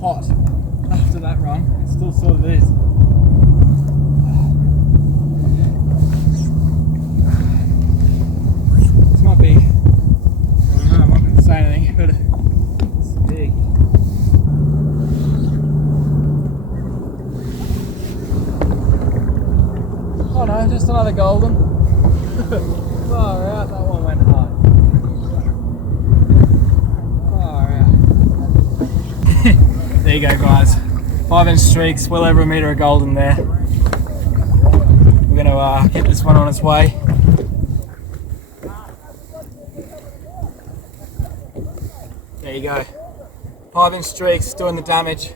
hot after that run. It still sort of is. This might be, I don't know, I'm not going to say anything, but it's big. Oh no, just another golden. Far out, that one went hard. There you go, guys. 5-inch streaks, well over a metre of golden there. We're going to get this one on its way. There you go. 5-inch streaks doing the damage.